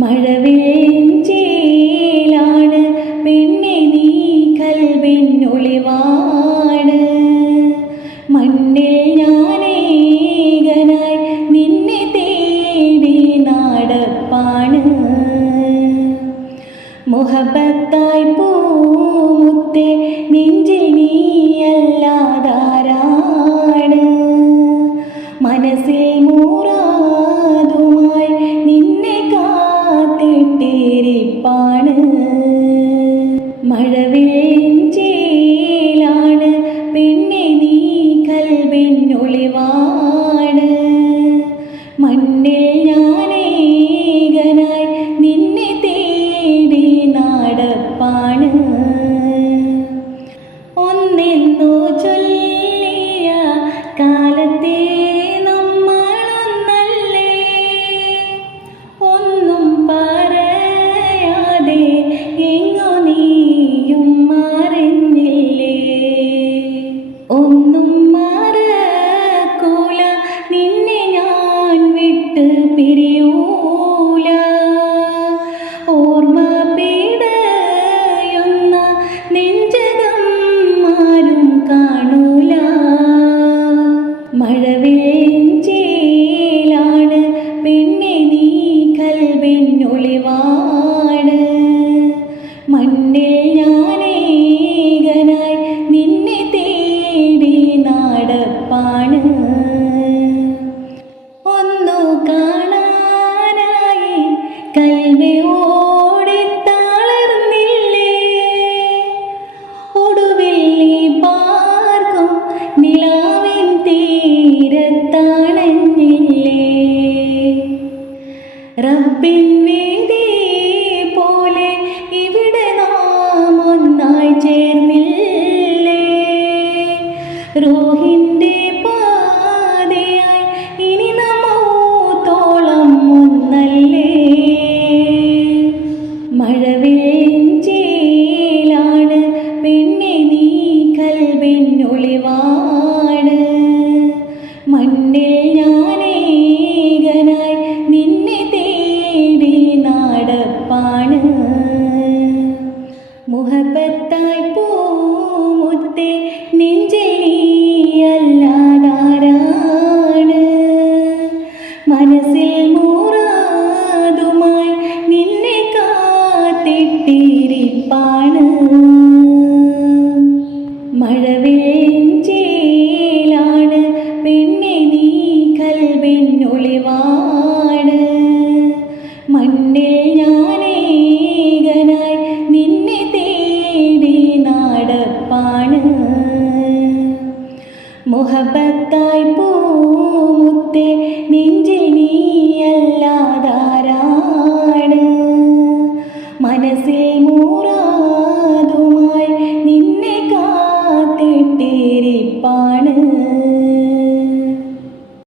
മഴവില്ലിൻചേലാണ് പെണ്ണെ നീ കൽബിന്നൊളിവാണ്. മണ്ണിൽ ഞാനേകനായി നിന്നെ തേടി നടപ്പാണ്. മുഹബത്തായി പൂമുത്തേ നെഞ്ചിൽ നീയല്ലാതാരാണ്. മനസ്സിൽ മുറാദുമായി നിന്നെ കാത്തിട്ടിരിപ്പാണ്. മഴവില്ലിൻചേലാണ് പെണ്ണെ നീ കൽബിന്നൊളിവാണ്. മണ്ണിൽ ഞാനേകനായി നിന്നെ തേടി നടപ്പാണ്. ഒന്നെന്നോ ചൊല്ലിയ കാലത്തെ നമ്മളൊന്നല്ലേ, ഒന്നും പറയാതെ എങ്ങോ നീയും മറിഞ്ഞില്ലേ. ഒന്നും മറക്കൂല, നിന്നെ ഞാൻ വിട്ട് പിരിയൂല. ഓർമ്മ പിടയുന്ന നെഞ്ചകം ആരും കാണൂല. മഴവില്ലിൻചേലാണ് പെണ്ണെ നീ കൽബിന്നൊളിവാണ്. മണ്ണിൽ ഞാനേകനായി നിന്നെ തേടി നടപ്പാണ്. ഒന്നു കാണാനായി കൽബ് ഓടിത്തളർന്നില്ലേ. ഒടുവിൽ നീ പാർക്കും നിലാവിൻ തീരത്തണഞ്ഞില്ലേ. റബ്ബിൻ വേദി പോലെ ഇവിടെ നാം ഒന്നായി ചേർന്നില്ലേ. റൂഹിന്റെ പാതയായി ഇനി നമ്മോത്തോളം ഒന്നല്ലേ. മഴവില്ലിൻചേലാണ് പെണ്ണെ നീ കൽബിന്നൊളിവാണ്. മണ്ണിൽ ഞാനേകനായി നിന്നെ തേടി നടപ്പാണ്. മുഹബത്തായി പൂമുത്തേ നെഞ്ചിൽ നീയല്ലാതാരാണ്. മനസ്സിൽ മുറാദുമായി നിന്നെ കാത്തിട്ടിരിപ്പാണ്. മഴവില്ലിൻചേലാണ് പെണ്ണെ നീ കൽബിന്നൊളിവാണ്. മണ്ണിൽ ഞാനേകനായി നിന്നെ തേടി നടപ്പാണ്. മുഹബത്ത്